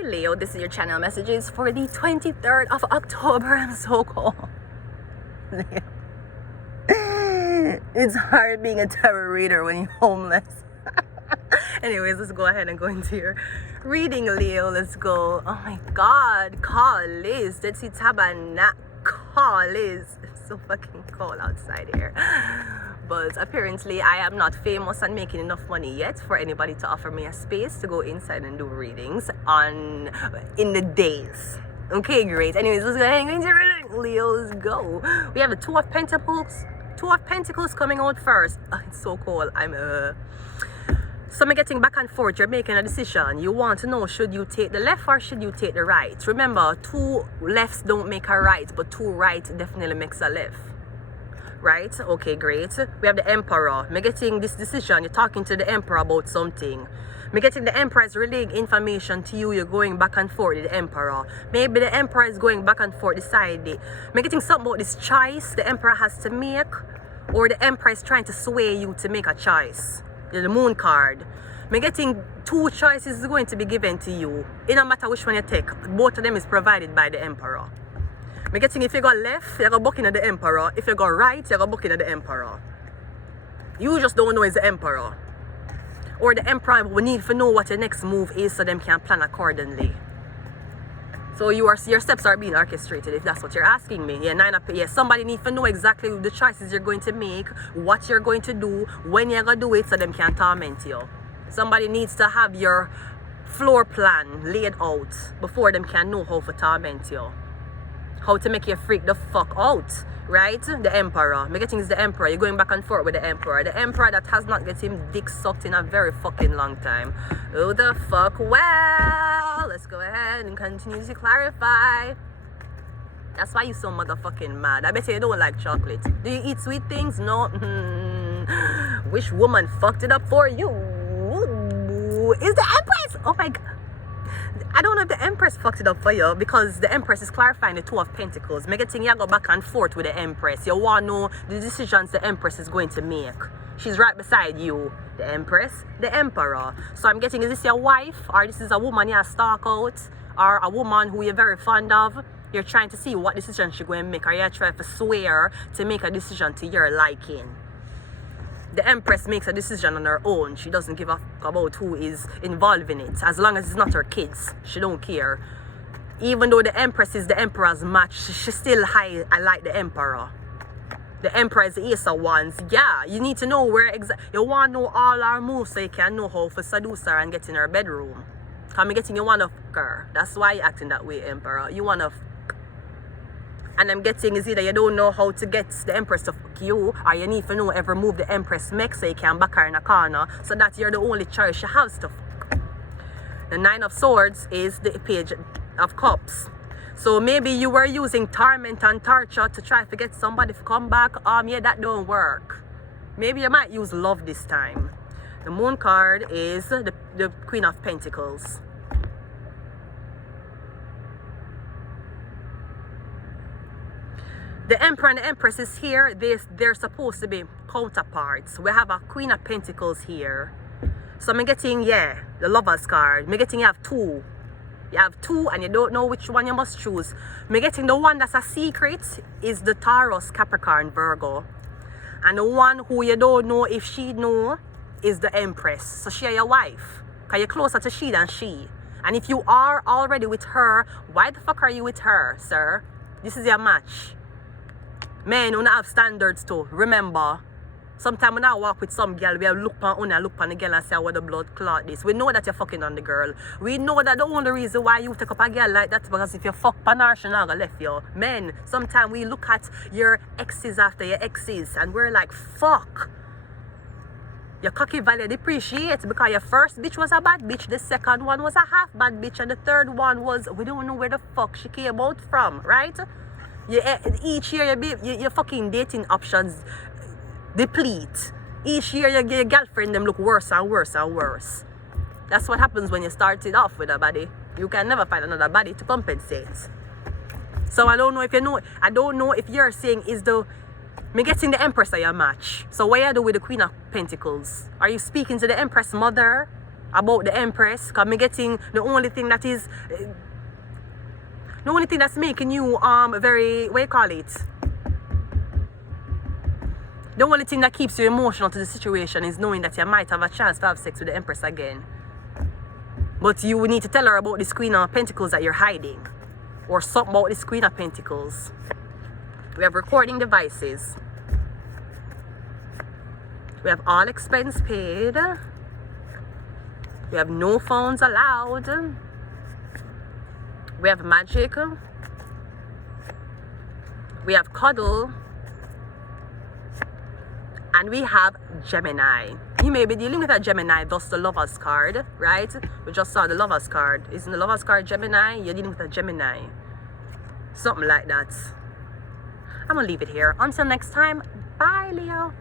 Hi Leo, this is your channel messages for the 23rd of October. I'm so cold. Leo. It's hard being a tarot reader when you're homeless. Anyways, let's go ahead and go into your reading, Leo. Let's go. Oh my god, call Liz. Let's see Tabernacle. Call Liz. It's so fucking cold outside here. But apparently I am not famous and making enough money yet for anybody to offer me a space to go inside and do readings in the days. Okay, great. Anyways, let's go ahead and go into reading. Leo, let's go. We have the Two of Pentacles. Two of Pentacles coming out first. Oh, it's so cold. So I'm getting back and forth. You're making a decision. You want to know, should you take the left or should you take the right? Remember, two lefts don't make a right, but two right definitely makes a left. Right? Okay, great. We have the Emperor. Me getting this decision. You're talking to the Emperor about something. Me getting the Emperor is relaying information to you. You're going back and forth with the Emperor. Maybe the Emperor is going back and forth deciding. Me getting something about this choice the Emperor has to make, or the Emperor is trying to sway you to make a choice. The Moon card. Me getting two choices is going to be given to you. It no matter which one you take. Both of them is provided by the Emperor. Me getting if you go left, you go booking at the Emperor. If you go right, you go booking at the Emperor. You just don't know it's the Emperor. Or the Emperor will need to know what your next move is so them can plan accordingly. So your steps are being orchestrated, if that's what you're asking me. Yeah, somebody needs to know exactly the choices you're going to make, what you're going to do, when you're going to do it, so them can torment you. Somebody needs to have your floor plan laid out before them can know how to torment you. How to make you freak the fuck out, right? The Emperor. Me getting is the Emperor. You're going back and forth with the Emperor. The Emperor that has not get him dick sucked in a very fucking long time. Who the fuck? Well, let's go ahead and continue to clarify. That's why you're so motherfucking mad. I bet you don't like chocolate. Do you eat sweet things? No. Which woman fucked it up for you? Is the Empress? Oh my god. I don't know if the Empress fucked it up for you, because the Empress is clarifying the Two of Pentacles. Make it think you go back and forth with the Empress. You want to know the decisions the Empress is going to make. She's right beside you. The Empress, the Emperor. So I'm getting, is this your wife? Or this is a woman you stalk out? Or a woman who you're very fond of? You're trying to see what decision she's going to make. Or you're trying to sway her to make a decision to your liking. The Empress makes a decision on her own. She doesn't give a fuck about who is involved in it. As long as it's not her kids, she don't care. Even though the Empress is the Emperor's match, she still I like the Emperor. The Emperor is the Ace of Wands. Yeah, you need to know where you want to know all her moves so you can know how to seduce her and get in her bedroom. Because I'm getting you want to fuck her. That's why you're acting that way, Emperor. You want to fuck. And I'm getting is either you don't know how to get the Empress to fuck you, or you need to know every move the Empress makes so you can back her in a corner, so that you're the only choice she has to fuck. The Nine of Swords is the Page of Cups. So maybe you were using torment and torture to try to get somebody to come back. Yeah, that don't work. Maybe you might use love this time. The Moon card is the Queen of Pentacles. The Emperor and the Empress is here. They're supposed to be counterparts. We have a Queen of Pentacles here. So I'm getting, yeah, the Lover's card. I'm getting you have two. You have two and you don't know which one you must choose. I'm getting the one that's a secret is the Taurus, Capricorn, Virgo. And the one who you don't know if she know is the Empress. So she is your wife. Because you're closer to she than she. And if you are already with her, why the fuck are you with her, sir? This is your match. Men don't have standards too. Remember, sometimes when I walk with some girl, we have look on the girl and say what the blood clot this. We know that you're fucking on the girl. We know that the only reason why you take up a girl like that is because if you fuck panar, she not gonna left you. Men, sometimes we look at your exes after your exes and we're like, fuck. Your cocky value depreciates because your first bitch was a bad bitch, the second one was a half bad bitch, and the third one was, we don't know where the fuck she came out from, right? Each year your fucking dating options deplete. Each year your girlfriend them look worse and worse and worse. That's what happens when you started off with a body. You can never find another body to compensate. So I don't know if you know. I don't know if you're saying is me getting the Empress at your match. So what you do with the Queen of Pentacles? Are you speaking to the Empress mother? about the Empress, because I'm getting the only thing that's making you very, what you call it? The only thing that keeps you emotional to the situation is knowing that you might have a chance to have sex with the Empress again. But you need to tell her about this Queen of Pentacles that you're hiding. Or something about this Queen of Pentacles. We have recording devices. We have all expense paid. We have no phones allowed. We have magic. We have cuddle. And we have Gemini. You may be dealing with a Gemini, thus the Lover's card, right? We just saw the Lover's card. Isn't the Lover's card Gemini? You're dealing with a Gemini. Something like that. I'm gonna leave it here. Until next time, bye, Leo.